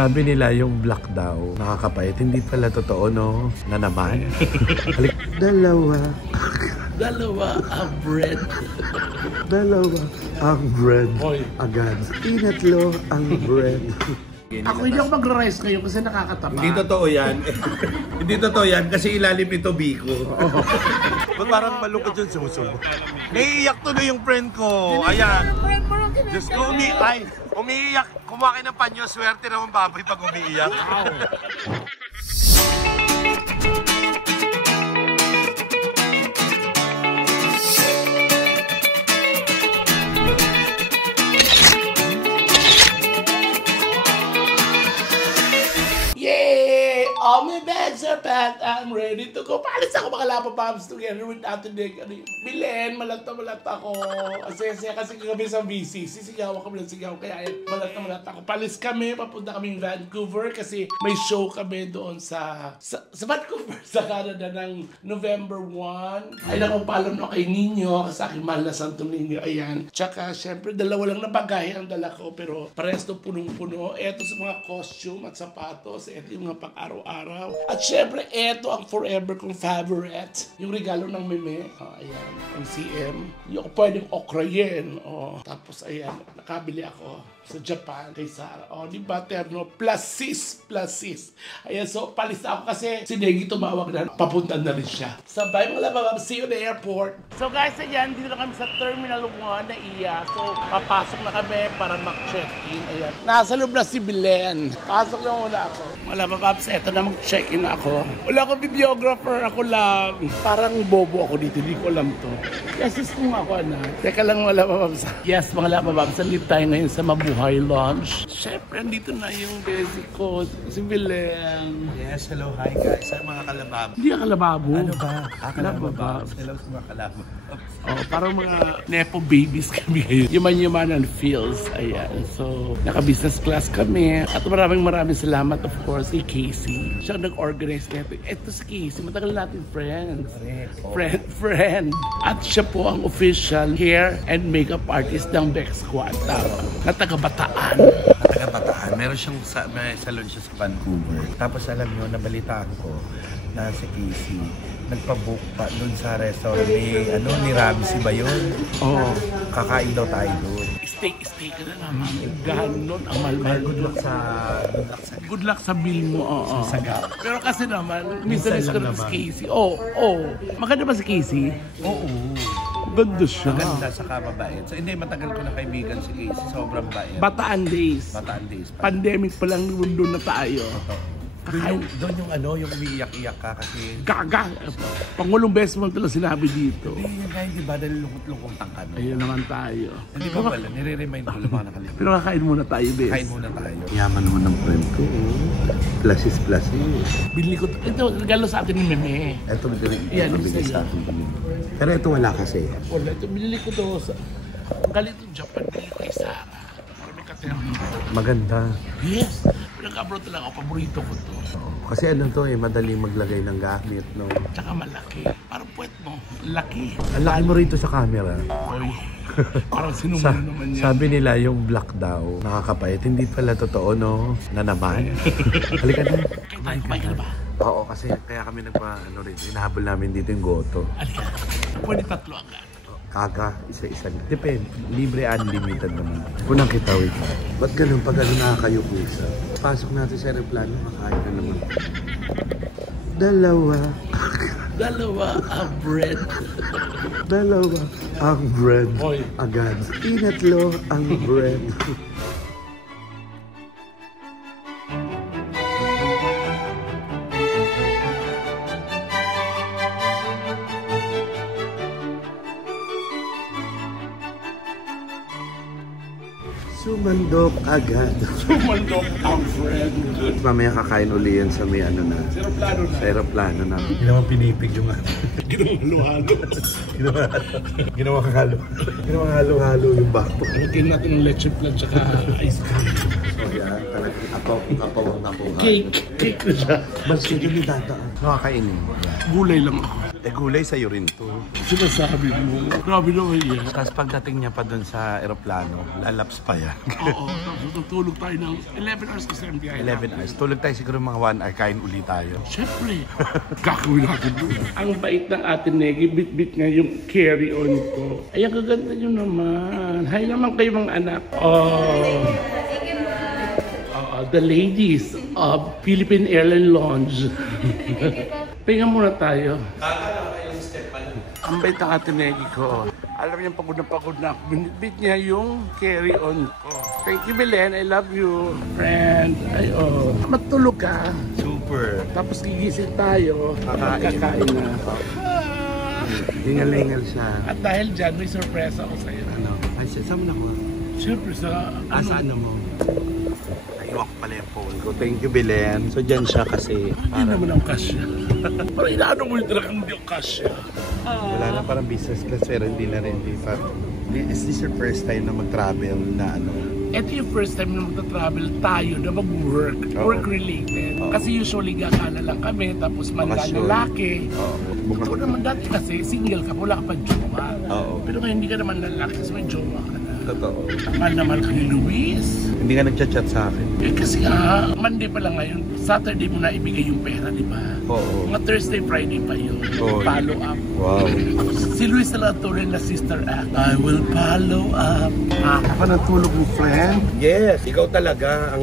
Sabi nila yung black daw, nakakapait. Hindi pala totoo, no? Na naman. Dalawa. Dalawa ang bread. Dalawa ang bread. Agad. Tinatlo ang bread. Ako hindi ako magra-rice ngayon kasi nakakatapa. Hindi totoo yan. Hindi totoo yan kasi ilalim nito biko. Ba't parang malungkot yung suso? Naiiyak to na yung friend ko. Ayan. Diyos ko, umiiyak. Kumain ng panyo. Swerte naman baboy pag umiiyak. All my bags are packed. I'm ready to go. Paalis ako mga lapapabs together with Ate Nick. Bilen, malata ako. Kasi kami sa BC. Sisigawan kami ng sigaw. Kaya malata ako. Paalis kami. Papunta kaming Vancouver kasi may show kami doon sa Vancouver, sa Canada ng November 1. Ay nakong paalam na kay Nino. Sa aking mahal na Santo Niño. Ayan. Tsaka syempre dalawa lang na bagay ang dala ko. Pero parehas to punong-puno. Eto sa mga costume at sapatos. Eto yung mga pang-araw-araw. At syempre, eto ang forever kong favorite. Yung regalo ng meme. Ayan, ang CM. Yung pwedeng okrayin. Tapos ayan, nakabili ako sa Japan kay Sarah. Di ba, Terno? +6. Ayan, so palis ako kasi si Negi tumawag na. Papunta na rin siya. Sabay mga lababab, see you in the airport. So guys, ayan, dito na kami sa Terminal 1 na iya. So, papasok na kami para mag-check-in. Ayan. Nasa loob na si Belen. Pasok na muna ako. Mga labababs, eto na mag-check-in ako. Wala akong videographer, ako lang. Parang bobo ako dito, hindi ko alam to. Yes, kung ako, anak. Teka lang mga labababs. Yes, mga labababs, nandito tayo ngayon sa Mabuhay Lounge. Siyempre, andito na yung basic ko, si Belen. Yes, hello, hi guys. Ay, mga kalababo. Hindi ka kalababo. Ano ba? Kalababo. Hello sa mga kalababo. Parang mga nepo babies kami ngayon. Yuman-yumanan feels. Ayan. So, naka-business class kami. At maraming salamat, of course, kay Casey. Siya nag-organize nito. Ito si Casey, matagal natin friends. Friend. At siya po ang official hair and makeup artist ng Bex Squad. Na taga-Bataan. Meron siyang may salon siya sa Vancouver. Tapos alam nyo, nabalitaan ko na si Casey nagpa-book pa doon sa restaurant ni Ramsey ba yun? Kakain daw tayo doon. Steak ka na naman. Ganon ang mahal. Good luck sa bill mo. Pero kasi naman, minsan ko na si Casey. Maganda ba si Casey? Oo. Ganda siya. Maganda sa kababait. So hindi, matagal ko na kaibigan si Casey. Sobrang bait. Bataan days. Pandemic pa lang doon na tayo. Doon yung umiiyak-iyak ka kasi... Gaga! Pangulong beses mo talaga sinabi dito. Hindi yan, di ba? Dahil lungkot-lungkot ang kano. Ayun naman tayo. Hindi ba pala? Nire-remind ko lang mga nakalimutan. Pero kakain muna tayo, bes. Kain muna tayo. Yaman naman ng friend ko. Plasis. Bili ko. Ito, regalo sa atin ni Meme. Ito, binigay sa atin. Pero ito wala kasi. Wala. Ito, binili ko to sa... Ang galit yung Japan. Binili ko kay Sarah. Maganda. Yes. Nag-abroad talaga ako. Paborito ko to. Kasi madaling maglagay ng gamit, no? Tsaka malaki. Parang puwet mo. Laki. Ang laki mo rito sa camera. Oy. Parang sinumano naman yan. Sabi nila yung black daw, nakakapait. Hindi pala totoo, no? Na naman. Halika na. Kumain ka na ba? Oo, kasi kaya kami inahabol namin dito yung goto. Halika na. Pwede tatlo agad. Kaga, isa-isa. Depende. Libre, unlimited naman. Punang kita, wait. Ba't ganun pag nakakayo po isa? Pasok natin sa aeroplano, makain na naman. Dalawa ang bread. Dalawa ang bread. Agad. Tinatlo ang bread. Sumandok agad. Sumandok ang friend. Mamaya kakain uli yan sa may Sa aeroplano na. Hindi naman pinipig yung Ginawa halo-halo yung bako. Lagyan natin ng leche plan tsaka ice cream. So yan, talagang apaw. Cake na siya. Basta yung data. Nakakainin mo. Gulay lang ako. Eh, gulay sa'yo rin to. Sinasabi mo. Grabe naman yan. Tapos pagdating niya pa dun sa aeroplano, lalaps pa yan. Oo. Tapos tutulog tayo ng 11 hours kasi ang biyahe. 11 hours. Tulog tayo siguro mga 1 hour, kain ulit tayo. Siyempre. Gagawin natin doon. Ang bait ng Ate Negi, bit-bit nga yung carry-on ko. Ay, ang gaganda nyo naman. Hi naman kayo mga anak. The ladies of Philippine Airline Lounge. Pahinga muna tayo. Ang bait ng Ate Negi ko. Alam niya, pagod na ako. Binibit niya yung carry-on ko. Thank you, Belen. I love you. Friend. Ay, matulog ka. Super. Tapos gigising tayo. Kakain na. Lingal-lingal siya. At dahil dyan, may sorpresa ako sa'yo. Ano? Ay, saan mo nakuha? Siyempre sa... Saan mo? Naiwan ko pala yung phone ko. Thank you, Belen. So, dyan siya kasi... Hindi naman ang kasya. Parang inaano mo yung talagang hindi ang kasya. Wala na parang business class pero hindi na rin. Is this your first time na mag-travel na ano? Ito yung first time na magta-travel tayo na mag-work. Work-related. Kasi usually gagala lang kami, tapos manlalaki. Ito naman dati kasi single ka, wala ka pa jowa. Pero ngayon hindi ka naman lalaki kasi may jowa ka na. Totoo. Mahal na mahal ka ni Luis. Hindi ka nagchat-chat sa akin. Eh kasi Monday pa lang ngayon, Saturday mo na ibigay yung pera, di ba? Oo. Mga Thursday, Friday pa yun. Follow up. Wow. Si Luis na lang tuloy na sister act. I will follow up. Ka pa natulog mo, friend? Yes, ikaw talaga ang...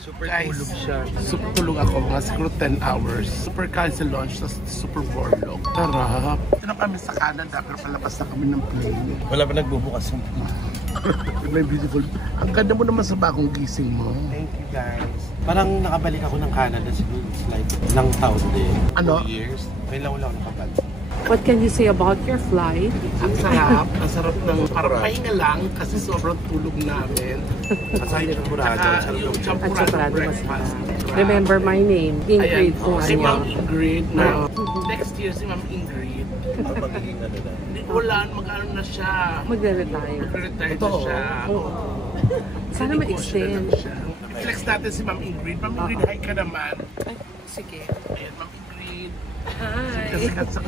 Super Guys, tulog siya. super tulog ako, mga siguro 10 hours. Super cancel launch, tapos super borlog. Tara. Ito na kami sa Canada, pero palabas na kami ng plane. Wala pa nagbubukas yung... May beautiful. Ang ganda mo naman sa bagong gising mo. Thank you guys. Parang nakabalik ako ng Canada siguro like ilang taon din. Ano? 2 years. Kailan wala ako nakabalik. What can you say about your flight? Ang sarap. Ang sarap ng parang pahinga lang kasi sobrang tulog namin. Aside yung burado. Saka yung champurado breakfast. Remember my name, Ingrid Si Ma'am Umaña. Ingrid na next year si Ma'am Ingrid. Ano magiging ano na? Wala, mag-ano na siya. Magre-retire. Mag-retire na siya. Sana ma-extend. Flex natin si Ma'am Ingrid. Ma'am Ingrid, hi ka naman. Ay, sige. Ayan, Ma'am Ingrid. Hi.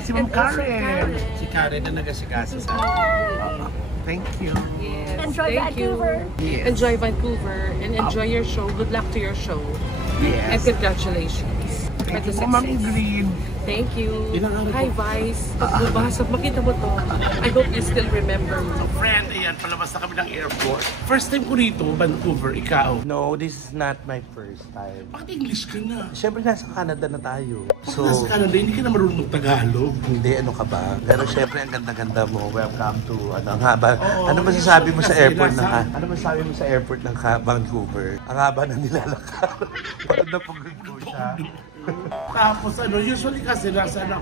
Si Ma'am Karen. Si Karen na nagasigasa sa akin. Thank you. Yes, Enjoy thank you. Vancouver. Yes. Enjoy Vancouver and enjoy your show. Good luck to your show. And Yes. congratulations. Thank you For the po, Ma'am success. Ingrid. Thank you. Ilang araw Hi, po? Vice. Pagbubasag, makita mo to. I hope you still remember me. So, friend, ayan, palabas na kami ng airport. First time ko rito, Vancouver, ikaw. No, this is not my first time. Bakit English ka na? Siyempre nasa Canada na tayo. So, nasa Canada, hindi ka na marunong Tagalog. Hindi, ano ka ba? Pero syempre ang ganda-ganda mo. Welcome to, ang haba. Ano masasabi mo sa airport ng Vancouver? Ang haba na nilalakad. Pagod na pagod ko siya. Tapos usually kasi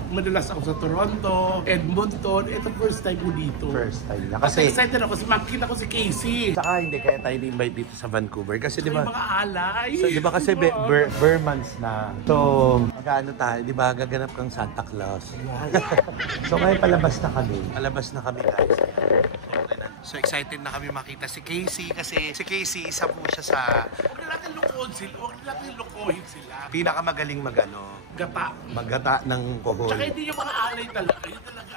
madalas ako sa Toronto, Edmonton. Ito first time ko dito. First time na. Kasi Kasi, excited ako, makita ko si Casey. saka hindi kaya tayo ni-invite dito sa Vancouver. Kasi di May ba, mga alay. so, di ba kasi Burmans na. So, magkano tayo, di ba, gaganap kang Santa Claus. So ngayon palabas na kami. Palabas na kami guys. So excited na kami makita si Casey kasi si Casey isa po siya sa Huwag na natin lukohin sila. Huwag na natin lukohin sila. pinakamagaling magano, Gata. maggata ng kohol. Tsaka hindi yung mga alay talaga. Yun talaga.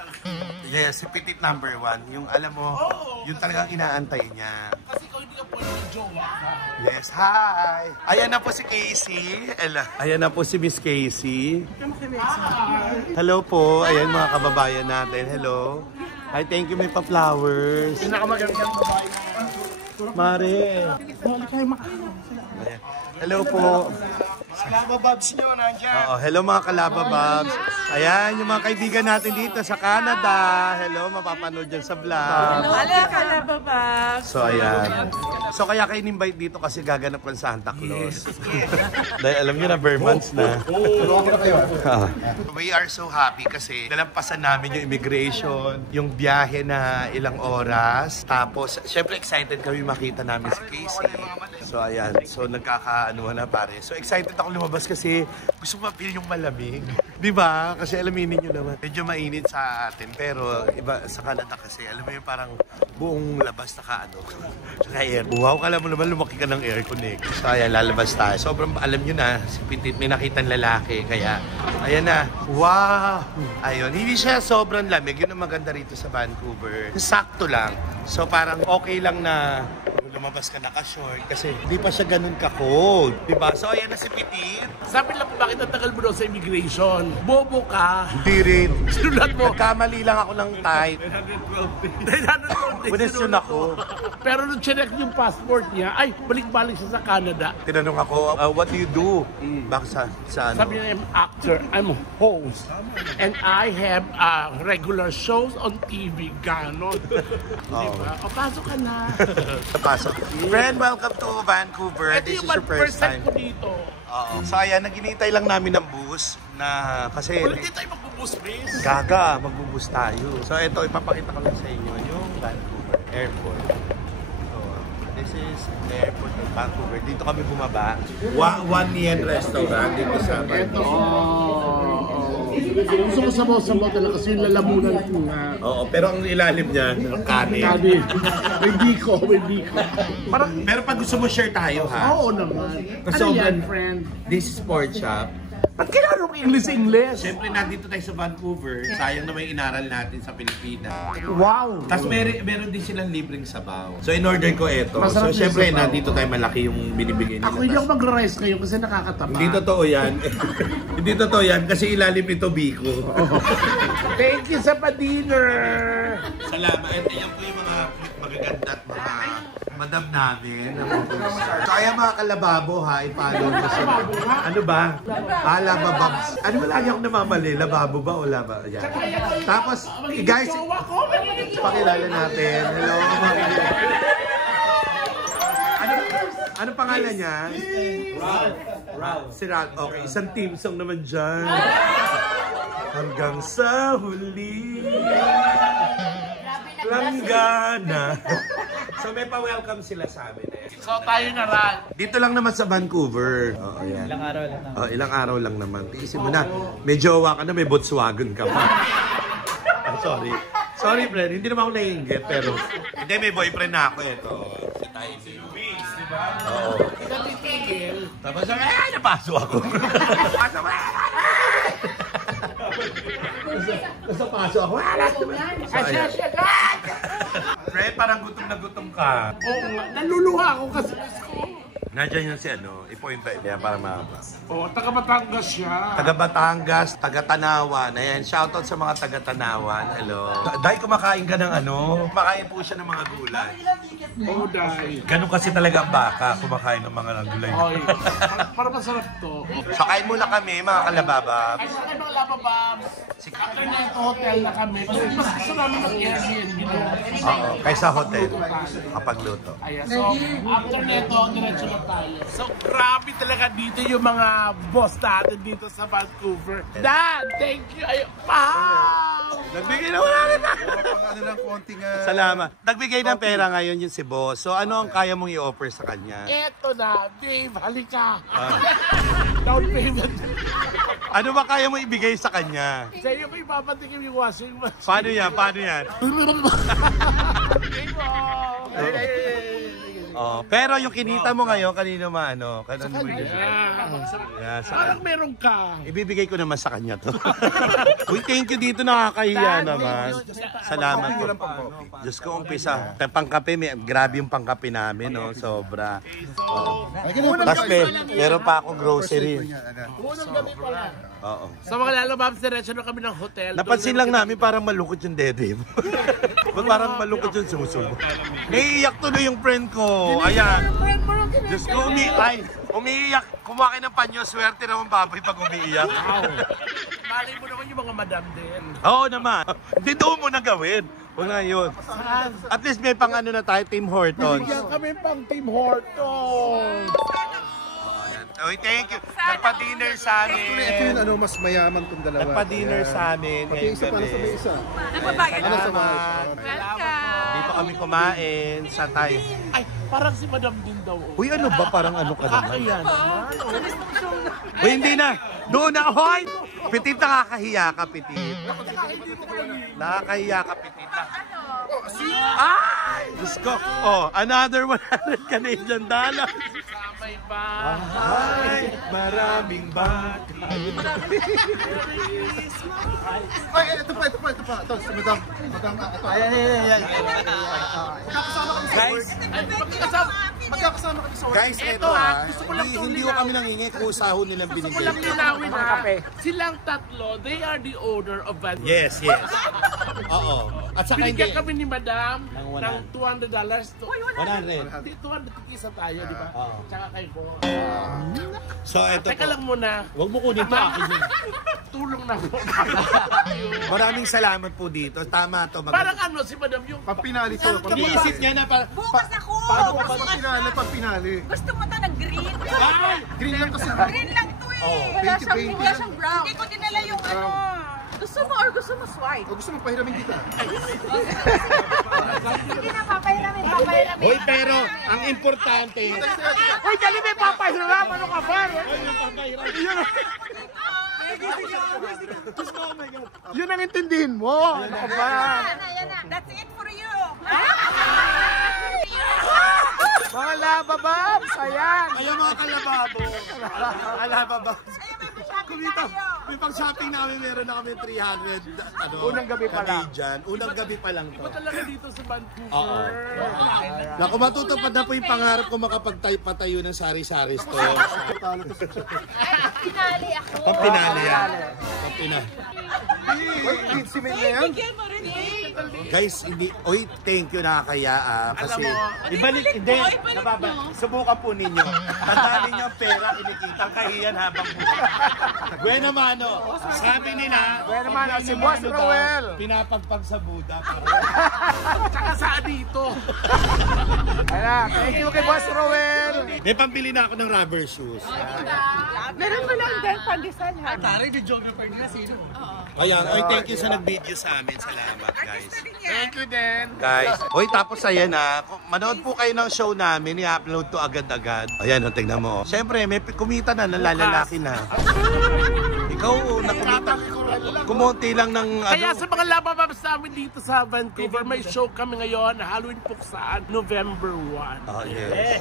Yes, si Petit number 1. Yung alam mo, Oo. yung talagang inaantay niya. Kasi kung hindi ka pwede ng jowa ka. Yes, hi! Ayan na po si Casey. Ayan na po si Miss Casey. Hello po. Ayan mga kababayan natin. Hello. Hi, thank you. May pa-flowers. Pinakamagandang babae. Mare. Ayan. Hello po. Kalabababs nyo, nandiyan. Oo, hello mga kalabababs. Ayan, yung mga kaibigan natin dito sa Canada. Hello, mapapanood dyan sa vlog. Hello, Kalababab. So, ayan. So, kaya kayo in-invite dito kasi gaganap ng Santa Claus. Dahil alam niyo na, Burmans na. We are so happy kasi nalampasan namin yung immigration, yung biyahe na ilang oras. Tapos, syempre excited kami makita namin si Casey. So, ayan. So, nagkakaanuhan na pare. So, excited ako ako lumabas kasi gusto ko ma-feel yung malamig. Di ba? Kasi alaminin nyo naman, medyo mainit sa atin. Pero iba sa Canada kasi, alam mo yung parang buong labas naka-air. Wow ka naman lumaki ka ng aircon eh. So ayan, lalabas tayo. Sobrang alam nyo na, si Petit may nakitang lalaki. Kaya, ayan na. Wow! Ayun, hindi siya sobrang lamig. Yun ang maganda rito sa Vancouver. Sakto lang. So parang okay lang na lumabas ka naka-short kasi hindi pa siya ganun ka-cold. Diba? So ayan na si Petit. Sabi lang po bakit ang tagal mo daw sa immigration? Bobo ka. Hindi rin. Sinulat mo. Nagkamali lang ako ng type. 912 days. Question ako. Pero nung chinek yung passport niya, ay, balik-balik siya sa Canada. Tinanong ako, what do you do? Bakit sa ano? Sabi niya, I'm actor, I'm a host. And I have regular shows on TV. Ganon. Diba? O, pasok ka na. Pasok. Friend, welcome to Vancouver. Ito This yung is your first time. ko dito. Oo. So ayan, naginintay lang namin ng bus na kasi Wala din tayo magbubus, please. gaga, magbubus tayo. So ito, ipapakita ko lang sa inyo yung Vancouver Airport. So, this is the airport ng Vancouver. Dito kami bumaba. One Yen restaurant dito sa Vancouver. Gusto ko sabaw-sabaw talaga kasi yung lalamunan ko nga. Oo, pero ang ilalim niya, kanin. Sabi, may biko. Pero pag gusto mo share tayo ha? Oo naman. Kasi Ano yan, sobrang- friend? This is pork chop. Ba't kailangan mo English? Siyempre, nandito tayo sa Vancouver. Sayang na may inaral natin sa Pilipinas. Wow! Tapos meron din silang libreng sabaw. So, in-order ko ito. Masarap So, siyempre, yung sabaw. nandito tayo malaki yung binibigay nila. Ako hindi ako mag-rice ngayon kasi nakakatapa. Hindi totoo yan. Hindi totoo yan kasi ilalim ito biko. Thank you sa pa-dinner! Salamat. At yan po yung mga magaganda at mga madam namin. So, ayan mga kalababo ha, i-follow mo sila. Ano ba? Labababs. Ano ba lagi akong namamali? Lababo ba o laba? Ayan. Tapos, guys, pakilala natin. Hello, mga ano pangalan niya? Ralph. Si Ralph. Okay, isang team song naman dyan. Hanggang sa huli. Langgana. So may pa-welcome sila sa amin eh. So tayo na lang. Dito lang naman sa Vancouver. Oo, yan. Ilang araw lang naman. Ilang araw lang naman. Tiisin mo na. May jowa ka na, may Volkswagen ka pa. Sorry. Sorry, friend. Hindi naman ako naiinggit, pero... Hindi, may boyfriend na ako. Ito. Si Tyson. Diba? Oo. Ikaw titigil. Tapos sabi, napaso ako. Paso ako. Basta paso ako. Asya. Fred, parang gutom na gutom ka. Oo nga. Naluluha ako kasi gusto ko. Nandiyan yung si ano, i-point tayo niya para mahaba. Oo, taga Batangas siya. Taga Batangas, taga Tanawan. Ayan, shoutout sa mga taga Tanawan. Hello. Dahil kumakain ka ng ano, kumakain po siya ng mga gulay. Oo, dahil. Ganun kasi talaga ang baka, kumakain ng mga gulay. Oy, para masarap to. So kain muna kami, mga kalababa. Ay, sa kayo mga labababs. After na ito, hotel na kami. Mas gusto namin ng Airbnb na. Oo, kaysa hotel, kapag luto. Ayan, so after na ito, diretso na tayo. So grabe talaga dito yung mga boss natin dito sa Vancouver. Dad, thank you. Ay, wow! Nagbigay na wala kita. Ano lang konting Salamat. Nagbigay ng pera ngayon yung si boss. So ano ang kaya mong i-offer sa kanya? Eto na, Dave, halika. Down payment. Ano ba kaya mo ibigay sa kanya? Sa iyo pa ipapatikim yung washing machine. Paano yan? Paano yan? Oh, pero yung kinita mo ngayon, kanino maano? Kanino mo ibibigay? Yeah, sa Parang meron ka. ibibigay ko naman sa kanya to. Uy, thank you dito, nakakahiya naman. Salamat po. Diyos ko, umpisa. Pangkape, grabe yung pangkape namin, no? Sobra. Tapos meron pa akong grocery. Unang gabi pa lang. Oo. Sa mga lalababs, diretso na kami ng hotel. Napansin lang namin parang malungkot yung dede mo. Ba't parang malungkot yung susubo? Naiiyak tuloy yung friend ko. Ayan. Diyos ko, umiiyak. Kumakain ng panyo, swerte naman baboy pag umiiyak. Malay mo naman yung mga madam din. Oo naman. Hindi doon mo na gawin. Huwag na yun. At least may pang ano na tayo, Tim Hortons. Bigyan kami pang Tim Hortons. Oy, thank you. Nagpa-dinner sa amin. Ito yung ano, mas mayaman tong dalawa. Nagpa-dinner sa amin. Pati isa para sa may isa. Salamat. Dito kami kumain sa tayo. Ay, Parang si Madam din daw. Uy, ano ba? Parang ano ka naman? Ayan. Uy, hindi na. Doon na. Hoy! Pitit, nakakahiya ka, Pitit. Nakakahiya ka, Pitit. Ay! Diyos ko. Oh, another 100 Canadian dollars. May pa. Ay, maraming bagay. Ay, ito pa. Ito, si Madam. Ito. Ay. Guys, Magkakasama kami sa work. guys, ito hindi ko kami nangingi kung sahon nilang Gusto ko binigay. lang linawin na silang tatlo, they are the owner of Van. Yes. Oo. At saka hindi. Binigyan kami ni Madam Ng ng $200 to 100. Hindi, 200 isa tayo, di ba? Oo. Tsaka kay Bo. So, ito Teka po. lang muna. Huwag mo kunin pa akin yun. Tulong na po. Maraming salamat po dito. Tama to. Parang ano si Madam yung Pampinali to. Iniisip niya na para... Bukas ako! Pampinali. Gusto mo to ng green? Green lang kasi. Green lang to eh! Wala siyang brown. Hindi ko dinala yung ano. Gusto mo or gusto mo swipe? O gusto mo pahiramin kita? Sige na, papahiramin. Hoy, pero ang importante... Uy, dali may papahiram! Ano ka ba? Yun ang intindihin mo. Ano ka ba? Yan na. That's it for you. Mga labababs, ayan. Ayun mga kalababo. Kalababos. Ayun, may shopping Kumita. tayo. May pang-shopping namin, meron na kami 300. Unang gabi pa lang. Canadian. Unang gabi pa lang to. Talaga dito sa Vancouver. Oo. Naku, matutupad na po yung pangarap ko makapagpatayo ng sari-sari store. Pinali ako. Pampinali yan. Pampinali. Uy, si Mel na yan. Bigyan mo rin eh. Guys, hindi, oy, thank you nakakaya kasi Alam mo, ibalik, hindi, subukan po ninyo. Tandaan ninyo ang pera, inikitang kahiyan habang buhay. Buena mano, sabi nila, Buena mano, si Boss Roel. Pinapagpag sa Buddha. tsaka saan dito? Ayan, thank you kay Boss Roel. May pambili na ako ng rubber shoes. Meron mo lang din pandesal ha. Ayan, oy, thank you sa nag-video sa amin. Salamat, guys. Thank you din. Guys, oy, tapos ayan manood po kayo ng show namin, i-upload to agad-agad. Ayan, tingnan mo. Siyempre, may kumita na, nalalaki na. Ikaw, nakumita. Kumonti lang ng Kaya sa mga labababs namin dito sa Vancouver, may show kami ngayon, Halloween Puksaan, November 1. Oh, yes.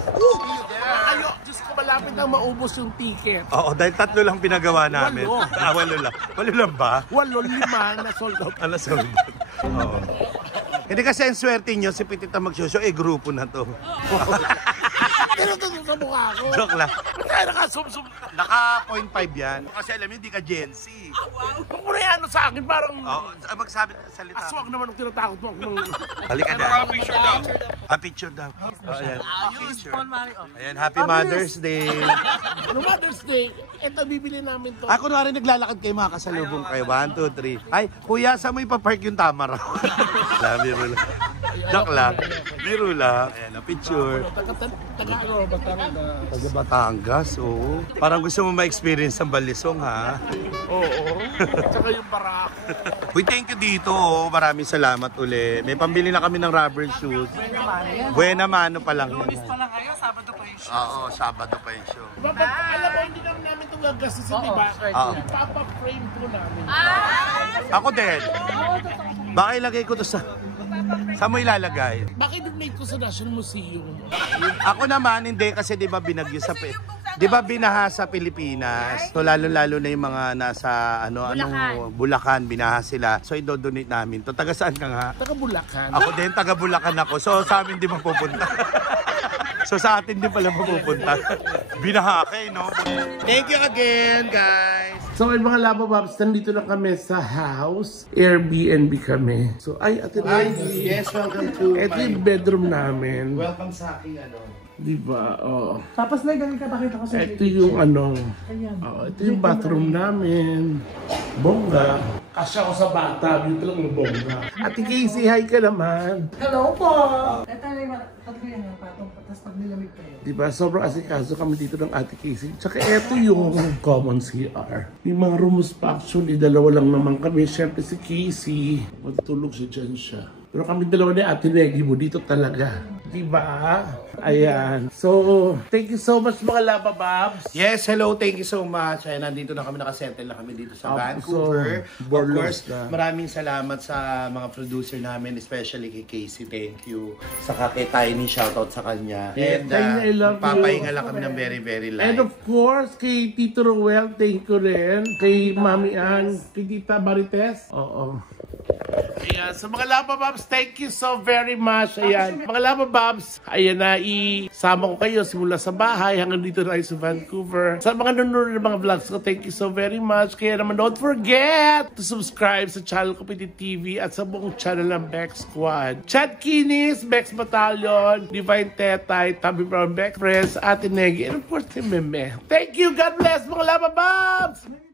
Ayo, Diyos ko, malapit na maubos yung ticket. Oo, dahil 3 lang pinagawa namin. 8. 8 lang. 8 lang ba? 8-5 na sold out. Alas old. Oo. Hindi kasi ang swerte nyo, si Petit ang mag-show, grupo na to. Pero ito sa mukha ko. Joke lang. Kaya nakasum-sum. Naka 0.5 yan. Kasi alam nyo, hindi ka Gen Z. Kung muna yan sa akin, parang Oo, magsabi, salita. aswak naman ang tinatakot mo. Halika na. Picture daw. Oh, ayan. Picture. Ayan, Happy Mother's Day. No Mother's Day, ito bibili namin to. Ako na rin naglalakad kayo, mga kasalubong kayo. 1, 2, 3. Ay, kuya, saan mo ipapark yung tama raw? Biro lang. Joke lang. Biro lang. Ayan, picture. Taga Batangas, oo. Parang gusto mo ma-experience ang Balisong, ha? Oo. Tsaka yung barako. Uy, thank you dito, oh. Maraming salamat uli. May pambili na kami ng rubber shoes. Buena mano pa lang. Lumis pa lang kayo, Sabado pa yung show. Oo, Sabado pa yung show. Alam mo, hindi naman namin ito gagastusin, di ba? Oo. Papa-frame po namin. Ako din. Baka ilagay ko to sa... Saan mo ilalagay? Bakit donate ko sa National Museum? Ako naman, hindi kasi di ba binagyo sa... Di ba binaha sa Pilipinas? So lalo-lalo na yung mga nasa Bulacan, binaha sila. So i-donate namin. To taga saan ka nga? Taga Bulacan. Ako din, taga Bulacan ako. So sa amin di mapupunta. So sa atin din pala mapupunta. Binaha kayo, no? Thank you again, guys. So ay mga labababs, nandito na kami sa house. Airbnb kami. So Ate Lady. Yes, welcome to Ito yung bedroom namin. Welcome sa aking Di ba? Oo. Tapos na galing ka, pakita ko sa Ito yung ito yung bathroom namin. Bongga. Kasya ko sa bata, dito lang yung bongga. Ate Casey, hi ka naman. Hello po! Ito na yung tatlo yan yung patong patas pag nilamig kayo. Di ba? Sobrang asikaso kami dito ng Ate Casey. Tsaka ito yung common CR. Yung mga rooms pa actually, dalawa lang naman kami. Siyempre si Casey, matutulog siya dyan siya. Pero kami dalawa ni Ate Negi mo dito talaga. Diba? Ayan. So, thank you so much mga Labababs. Yes, hello, thank you so much. Ay, nandito na kami, nakasettle na kami dito sa Vancouver. Of course, maraming salamat sa mga producer namin, especially kay Casey, thank you. Saka kay Tiny, shoutout sa kanya. And Tiny, I love you. papahinga lang kami ng very, very live. And of course, kay Tito Roel, thank you rin. Kay Mami Ann, kay Tita Marites. Oo. Ayan, sa mga Labababs, thank you so very much. Ayan, mga Labababs, ayan na, isama ko kayo simula sa bahay hanggang dito na sa Vancouver. Sa mga nanonood ng mga vlogs ko, thank you so very much. Kaya naman, don't forget to subscribe sa channel ko, PT TV, at sa buong channel ng Bex Squad. Chad Kinis, Bex Battalion, Divine Tetay, Tabi Brown, Bex Press, Ate Negi, and of course, si Meme. Thank you, God bless, mga Labababs!